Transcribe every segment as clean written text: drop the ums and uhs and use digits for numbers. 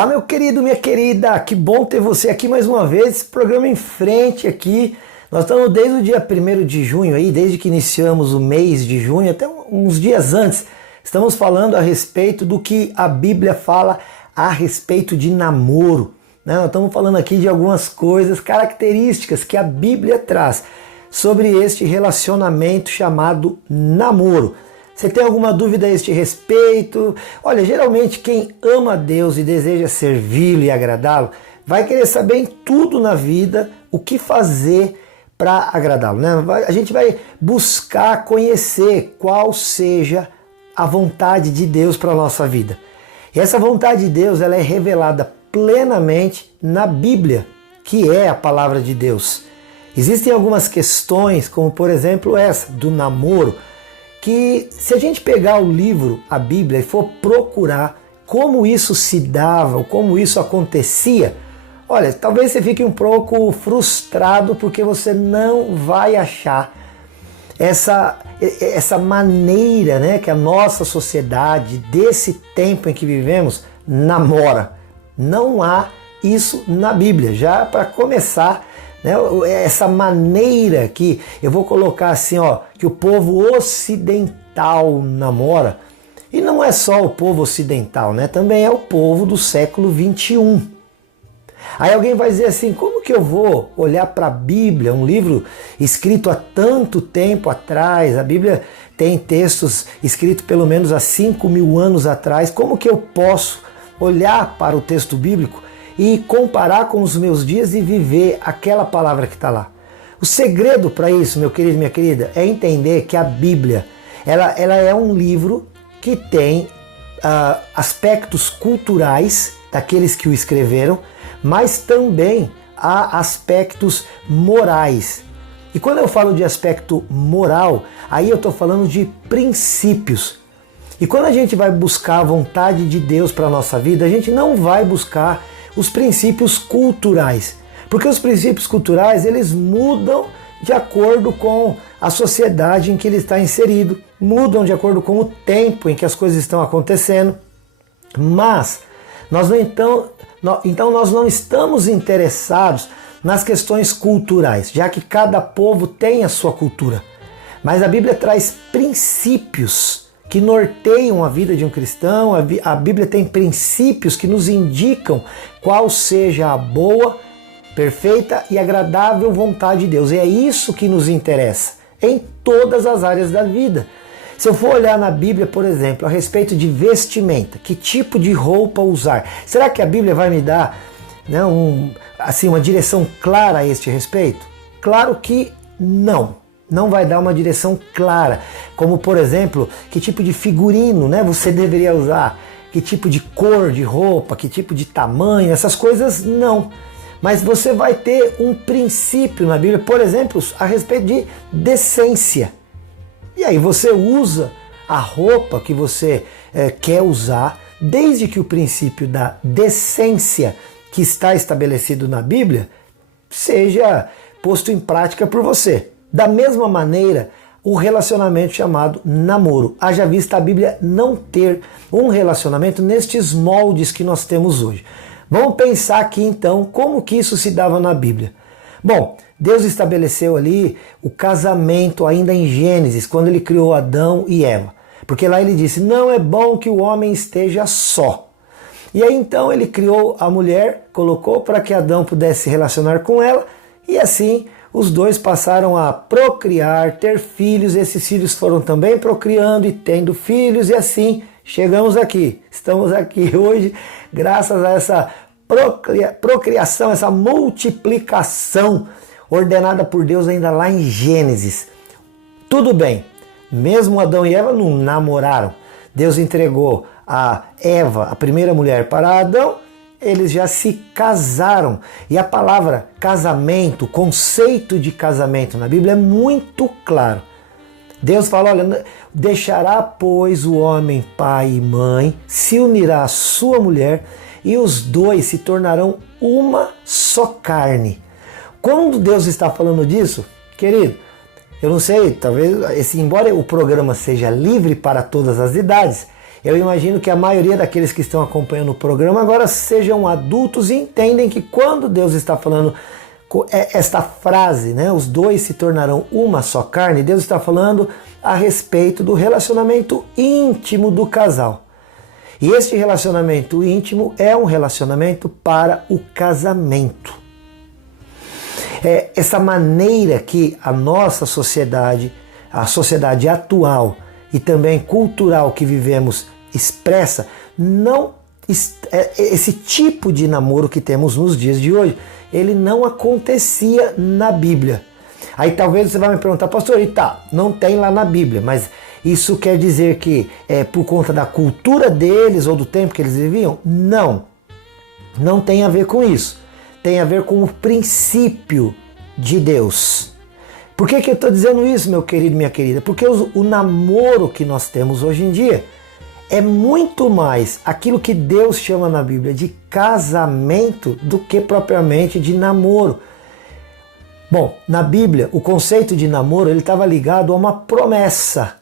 Olá, meu querido, minha querida, que bom ter você aqui mais uma vez, esse programa em frente aqui. Nós estamos desde o dia 1º de junho, aí, desde que iniciamos o mês de junho, até uns dias antes, estamos falando a respeito do que a Bíblia fala a respeito de namoro. Né? Nós estamos falando aqui de algumas coisas, características que a Bíblia traz sobre este relacionamento chamado namoro. Você tem alguma dúvida a este respeito? Olha, geralmente quem ama a Deus e deseja servi-lo e agradá-lo, vai querer saber em tudo na vida o que fazer para agradá-lo. Né? A gente vai buscar conhecer qual seja a vontade de Deus para a nossa vida. E essa vontade de Deus ela é revelada plenamente na Bíblia, que é a palavra de Deus. Existem algumas questões, como por exemplo essa, do namoro, que se a gente pegar o livro, a Bíblia, e for procurar como isso se dava, como isso acontecia, olha, talvez você fique um pouco frustrado porque você não vai achar essa maneira, né, que a nossa sociedade, desse tempo em que vivemos, namora. Não há isso na Bíblia. Já para começar, né, essa maneira que eu vou colocar assim, ó, que o povo ocidental namora, e não é só o povo ocidental, né, também é o povo do século 21. Aí alguém vai dizer assim, como que eu vou olhar para a Bíblia, um livro escrito há tanto tempo atrás, a Bíblia tem textos escritos pelo menos há 5.000 anos atrás, como que eu posso olhar para o texto bíblico e comparar com os meus dias e viver aquela palavra que está lá? O segredo para isso, meu querido e minha querida, é entender que a Bíblia ela é um livro que tem aspectos culturais daqueles que o escreveram, mas também há aspectos morais. E quando eu falo de aspecto moral, aí eu estou falando de princípios. E quando a gente vai buscar a vontade de Deus para a nossa vida, a gente não vai buscar os princípios culturais. Porque os princípios culturais, eles mudam de acordo com a sociedade em que ele está inserido, mudam de acordo com o tempo em que as coisas estão acontecendo. Mas nós não estamos interessados nas questões culturais, já que cada povo tem a sua cultura. Mas a Bíblia traz princípios que norteiam a vida de um cristão, a Bíblia tem princípios que nos indicam qual seja a boa, perfeita e agradável vontade de Deus. E é isso que nos interessa em todas as áreas da vida. Se eu for olhar na Bíblia, por exemplo, a respeito de vestimenta, que tipo de roupa usar, será que a Bíblia vai me dar, né, uma direção clara a este respeito? Claro que não. Não vai dar uma direção clara, como por exemplo, que tipo de figurino, né, você deveria usar, que tipo de cor de roupa, que tipo de tamanho, essas coisas não. Mas você vai ter um princípio na Bíblia, por exemplo, a respeito de decência. E aí você usa a roupa que você quer usar, desde que o princípio da decência que está estabelecido na Bíblia seja posto em prática por você. Da mesma maneira, o relacionamento chamado namoro. Haja vista a Bíblia não ter um relacionamento nestes moldes que nós temos hoje. Vamos pensar aqui então como que isso se dava na Bíblia. Bom, Deus estabeleceu ali o casamento ainda em Gênesis, quando ele criou Adão e Eva. Porque lá ele disse, não é bom que o homem esteja só. E aí então ele criou a mulher, colocou para que Adão pudesse se relacionar com ela, e assim os dois passaram a procriar, ter filhos, esses filhos foram também procriando e tendo filhos, e assim chegamos aqui. Estamos aqui hoje graças a essa procriação, essa multiplicação ordenada por Deus ainda lá em Gênesis. Tudo bem, mesmo Adão e Eva não namoraram. Deus entregou a Eva, a primeira mulher, para Adão, eles já se casaram. E a palavra casamento, o conceito de casamento na Bíblia é muito claro. Deus fala, olha, deixará, pois, o homem pai e mãe, se unirá à sua mulher, e os dois se tornarão uma só carne. Quando Deus está falando disso, querido, eu não sei, talvez, embora o programa seja livre para todas as idades, Eu imagino que a maioria daqueles que estão acompanhando o programa agora sejam adultos e entendem que quando Deus está falando esta frase, né, os dois se tornarão uma só carne, Deus está falando a respeito do relacionamento íntimo do casal. E este relacionamento íntimo é um relacionamento para o casamento. Essa maneira que a nossa sociedade, a sociedade atual e também cultural que vivemos expressa, não esse tipo de namoro que temos nos dias de hoje, ele não acontecia na Bíblia. Aí talvez você vai me perguntar, pastor, e tá, não tem lá na Bíblia, mas isso quer dizer que é por conta da cultura deles ou do tempo que eles viviam? Não, não tem a ver com isso. Tem a ver com o princípio de Deus. Por que eu estou dizendo isso, meu querido e minha querida? Porque o namoro que nós temos hoje em dia é muito mais aquilo que Deus chama na Bíblia de casamento do que propriamente de namoro. Bom, na Bíblia, o conceito de namoro ele estava ligado a uma promessa.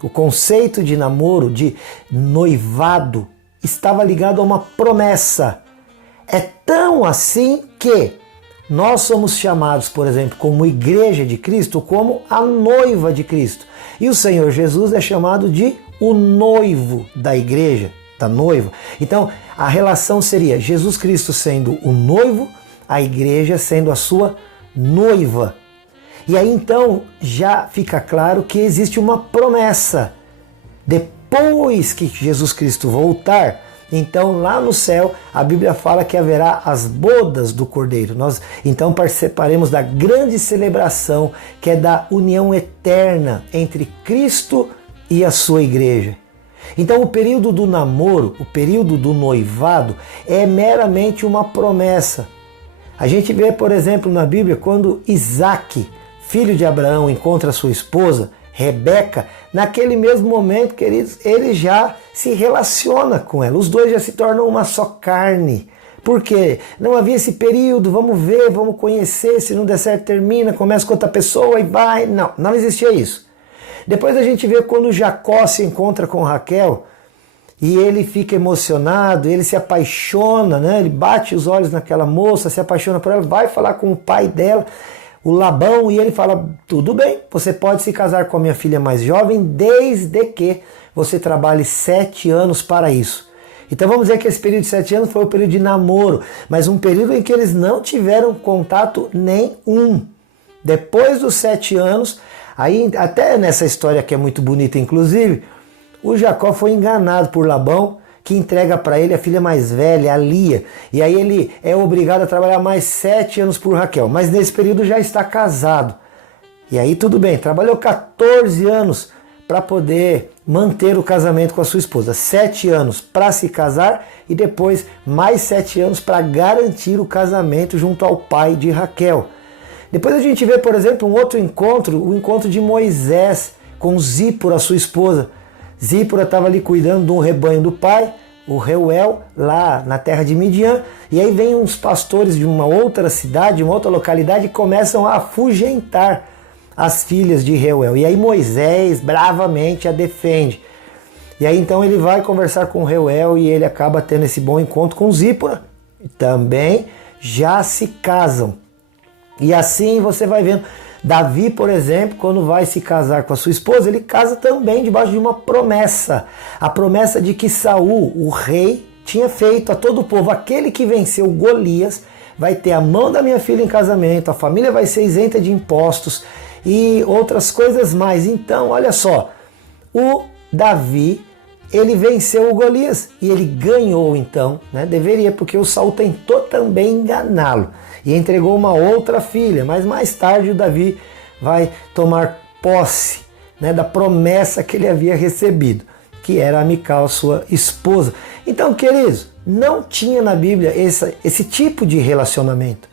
O conceito de namoro, de noivado, estava ligado a uma promessa. É tão assim que nós somos chamados, por exemplo, como igreja de Cristo, como a noiva de Cristo. E o Senhor Jesus é chamado de o noivo da igreja, da noiva. Então, a relação seria Jesus Cristo sendo o noivo, a igreja sendo a sua noiva. E aí então já fica claro que existe uma promessa. Depois que Jesus Cristo voltar, então lá no céu a Bíblia fala que haverá as bodas do Cordeiro. Nós então participaremos da grande celebração que é da união eterna entre Cristo e a sua igreja. Então o período do namoro, o período do noivado é meramente uma promessa. A gente vê, por exemplo, na Bíblia, quando Isaac, filho de Abraão, encontra sua esposa, Rebeca, naquele mesmo momento, queridos, ele já se relaciona com ela. Os dois já se tornam uma só carne. Por quê? Não havia esse período, vamos ver, vamos conhecer, se não der certo termina, começa com outra pessoa e vai. Não, não existia isso. Depois a gente vê quando Jacó se encontra com Raquel e ele fica emocionado, ele se apaixona, né? Ele bate os olhos naquela moça, se apaixona por ela, vai falar com o pai dela, o Labão, e ele fala, tudo bem, você pode se casar com a minha filha mais jovem desde que você trabalhe 7 anos para isso. Então vamos dizer que esse período de 7 anos foi o período de namoro, mas um período em que eles não tiveram contato nenhum. Depois dos 7 anos, aí até nessa história que é muito bonita inclusive, o Jacó foi enganado por Labão, que entrega para ele a filha mais velha, a Lia. E aí ele é obrigado a trabalhar mais 7 anos por Raquel. Mas nesse período já está casado. E aí tudo bem, trabalhou 14 anos para poder manter o casamento com a sua esposa. 7 anos para se casar e depois mais 7 anos para garantir o casamento junto ao pai de Raquel. Depois a gente vê, por exemplo, um outro encontro, o encontro de Moisés com Zípora, sua esposa. Zípora estava ali cuidando de um rebanho do pai, o Reuel, lá na terra de Midian, e aí vem uns pastores de uma outra cidade, uma outra localidade, e começam a afugentar as filhas de Reuel. E aí Moisés bravamente a defende. E aí então ele vai conversar com Reuel e ele acaba tendo esse bom encontro com Zípora. Também já se casam. E assim você vai vendo. Davi, por exemplo, quando vai se casar com a sua esposa, ele casa também debaixo de uma promessa. A promessa de que Saul, o rei, tinha feito a todo o povo. Aquele que venceu Golias vai ter a mão da minha filha em casamento, a família vai ser isenta de impostos e outras coisas mais. Então, olha só, o Davi, ele venceu o Golias e ele ganhou então, né? Deveria, porque o Saul tentou também enganá-lo e entregou uma outra filha, mas mais tarde o Davi vai tomar posse, né, da promessa que ele havia recebido, que era Mical, sua esposa. Então, queridos, não tinha na Bíblia esse tipo de relacionamento.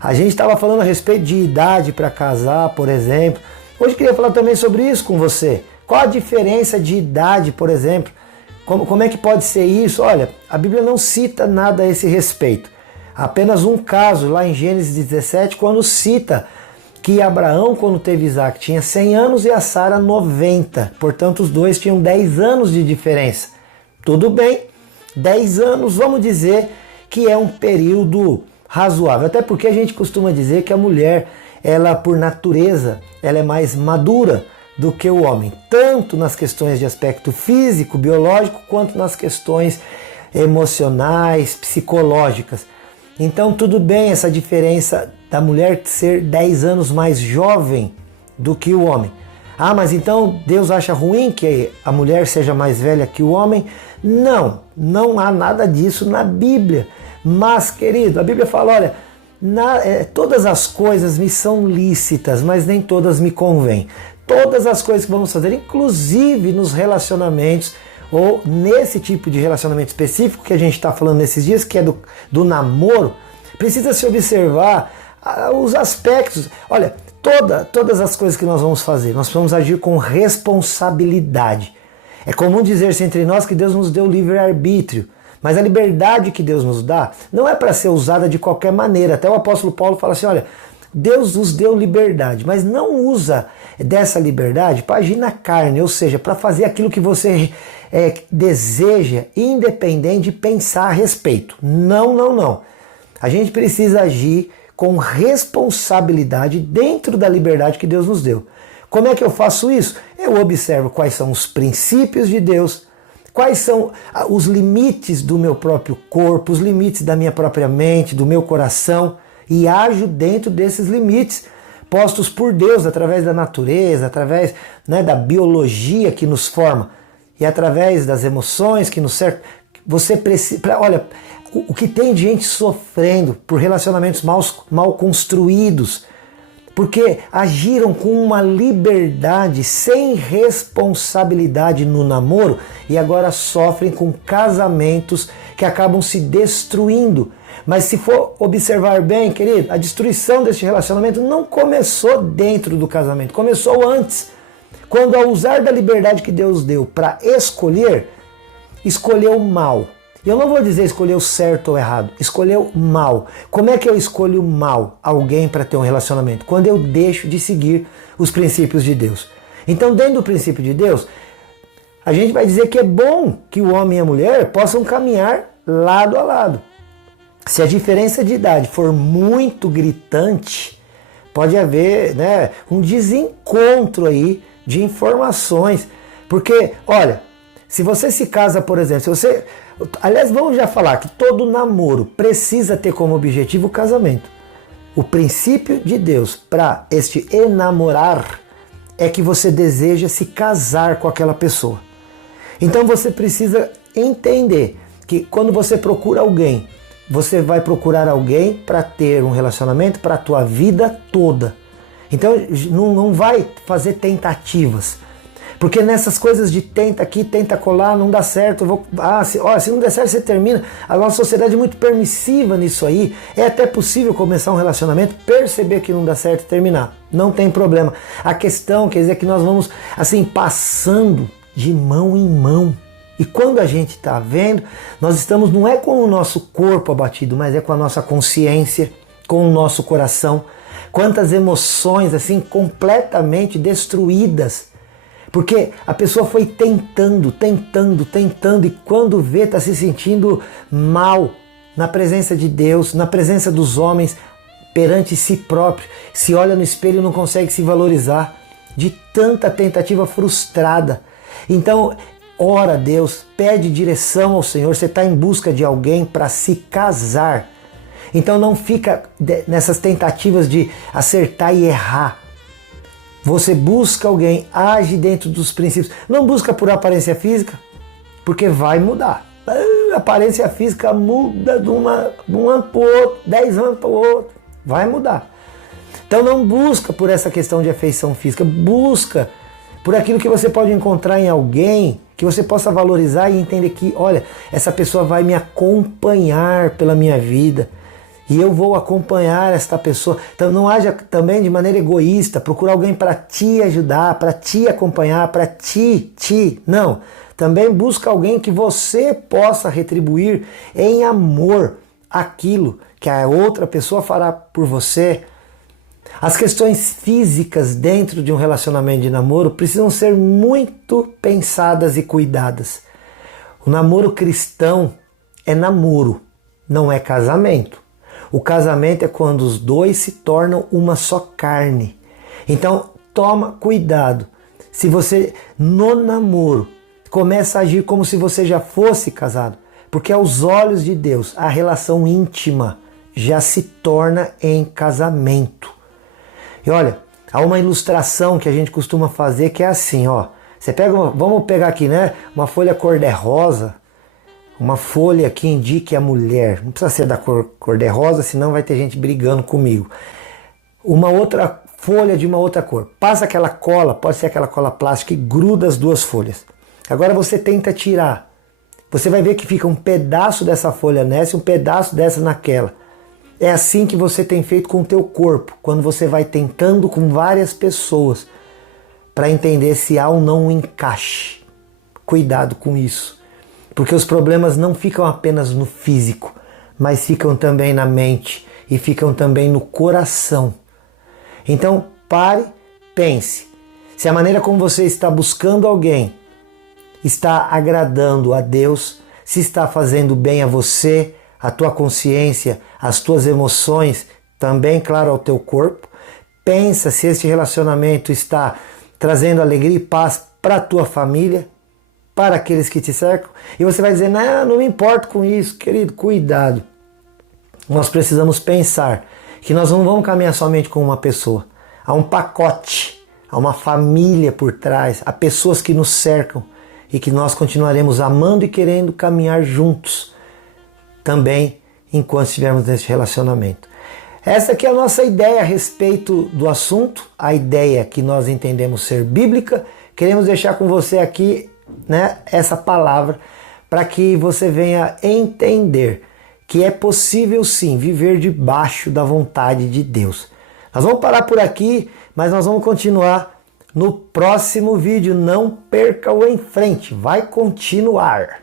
A gente estava falando a respeito de idade para casar, por exemplo. Hoje eu queria falar também sobre isso com você. Qual a diferença de idade, por exemplo? Como é que pode ser isso? Olha, a Bíblia não cita nada a esse respeito. Apenas um caso, lá em Gênesis 17, quando cita que Abraão, quando teve Isaac, tinha 100 anos e a Sara 90. Portanto, os dois tinham 10 anos de diferença. Tudo bem, 10 anos, vamos dizer que é um período razoável. Até porque a gente costuma dizer que a mulher, ela por natureza, ela é mais madura do que o homem. Tanto nas questões de aspecto físico, biológico, quanto nas questões emocionais, psicológicas. Então tudo bem essa diferença da mulher ser 10 anos mais jovem do que o homem. Ah, mas então Deus acha ruim que a mulher seja mais velha que o homem? Não, não há nada disso na Bíblia. Mas, querido, a Bíblia fala, olha, todas as coisas me são lícitas, mas nem todas me convêm. Todas as coisas que vamos fazer, inclusive nos relacionamentos, ou nesse tipo de relacionamento específico que a gente está falando nesses dias, que é do namoro, precisa se observar os aspectos. Olha, todas as coisas que nós vamos fazer, nós vamos agir com responsabilidade. É comum dizer-se entre nós que Deus nos deu livre-arbítrio, mas a liberdade que Deus nos dá não é para ser usada de qualquer maneira. Até o apóstolo Paulo fala assim, olha, Deus nos deu liberdade, mas não usa dessa liberdade para agir na carne, ou seja, para fazer aquilo que você deseja, independente de pensar a respeito. Não, não, não. A gente precisa agir com responsabilidade dentro da liberdade que Deus nos deu. Como é que eu faço isso? Eu observo quais são os princípios de Deus, quais são os limites do meu próprio corpo, os limites da minha própria mente, do meu coração, e ajo dentro desses limites postos por Deus através da natureza, através da biologia que nos forma e através das emoções que nos cercam. Você precisa, olha, o que tem de gente sofrendo por relacionamentos mal construídos, porque agiram com uma liberdade sem responsabilidade no namoro e agora sofrem com casamentos que acabam se destruindo. Mas se for observar bem, querido, a destruição deste relacionamento não começou dentro do casamento, começou antes. Quando, ao usar da liberdade que Deus deu para escolher, escolheu mal. E eu não vou dizer escolheu certo ou errado, escolheu mal. Como é que eu escolho mal alguém para ter um relacionamento? Quando eu deixo de seguir os princípios de Deus. Então, dentro do princípio de Deus, a gente vai dizer que é bom que o homem e a mulher possam caminhar lado a lado. Se a diferença de idade for muito gritante, pode haver um desencontro aí de informações. Porque, olha, se você se casa, por exemplo, aliás, vamos já falar que todo namoro precisa ter como objetivo o casamento. O princípio de Deus para este enamorar é que você deseja se casar com aquela pessoa. Então você precisa entender que quando você procura alguém, você vai procurar alguém para ter um relacionamento para a tua vida toda. Então não vai fazer tentativas. Porque nessas coisas de tenta aqui, tenta colar, não dá certo, se não der certo você termina. A nossa sociedade é muito permissiva nisso aí. É até possível começar um relacionamento, perceber que não dá certo e terminar. Não tem problema. A questão quer dizer que nós vamos assim passando de mão em mão. E quando a gente está vendo, nós estamos não é com o nosso corpo abatido, mas é com a nossa consciência, com o nosso coração. Quantas emoções assim completamente destruídas. Porque a pessoa foi tentando, e quando vê está se sentindo mal na presença de Deus, na presença dos homens, perante si próprio. Se olha no espelho e não consegue se valorizar de tanta tentativa frustrada. Então, ora a Deus, pede direção ao Senhor, você está em busca de alguém para se casar. Então não fica nessas tentativas de acertar e errar. Você busca alguém, age dentro dos princípios. Não busca por aparência física, porque vai mudar. A aparência física muda de um ano para o outro, 10 anos para o outro. Vai mudar. Então não busca por essa questão de afeição física. Busca por aquilo que você pode encontrar em alguém, que você possa valorizar e entender que, olha, essa pessoa vai me acompanhar pela minha vida. E eu vou acompanhar esta pessoa. Então não haja também de maneira egoísta, procurar alguém para te ajudar, para te acompanhar, para ti. Não. Também busca alguém que você possa retribuir em amor aquilo que a outra pessoa fará por você. As questões físicas dentro de um relacionamento de namoro precisam ser muito pensadas e cuidadas. O namoro cristão é namoro, não é casamento. O casamento é quando os dois se tornam uma só carne. Então, toma cuidado. Se você, no namoro, começa a agir como se você já fosse casado, porque aos olhos de Deus, a relação íntima já se torna em casamento. E olha, há uma ilustração que a gente costuma fazer que é assim, ó. Você pega, vamos pegar aqui, né? Uma folha cor-de-rosa, uma folha que indique a mulher. Não precisa ser da cor-de-rosa, senão vai ter gente brigando comigo. Uma outra folha de uma outra cor. Passa aquela cola, pode ser aquela cola plástica, e gruda as duas folhas. Agora você tenta tirar. Você vai ver que fica um pedaço dessa folha nessa e um pedaço dessa naquela. É assim que você tem feito com o teu corpo, quando você vai tentando com várias pessoas para entender se há ou não um encaixe. Cuidado com isso, porque os problemas não ficam apenas no físico, mas ficam também na mente e ficam também no coração. Então pare, pense, se a maneira como você está buscando alguém está agradando a Deus, se está fazendo bem a você, a tua consciência, as tuas emoções, também, claro, ao teu corpo. Pensa se este relacionamento está trazendo alegria e paz para a tua família, para aqueles que te cercam. E você vai dizer, não me importo com isso. Querido, cuidado. Nós precisamos pensar que nós não vamos caminhar somente com uma pessoa. Há um pacote, há uma família por trás, há pessoas que nos cercam e que nós continuaremos amando e querendo caminhar juntos também enquanto estivermos nesse relacionamento. Essa aqui é a nossa ideia a respeito do assunto, a ideia que nós entendemos ser bíblica. Queremos deixar com você aqui, né, essa palavra para que você venha entender que é possível sim viver debaixo da vontade de Deus. Nós vamos parar por aqui, mas nós vamos continuar no próximo vídeo. Não perca o em frente, vai continuar.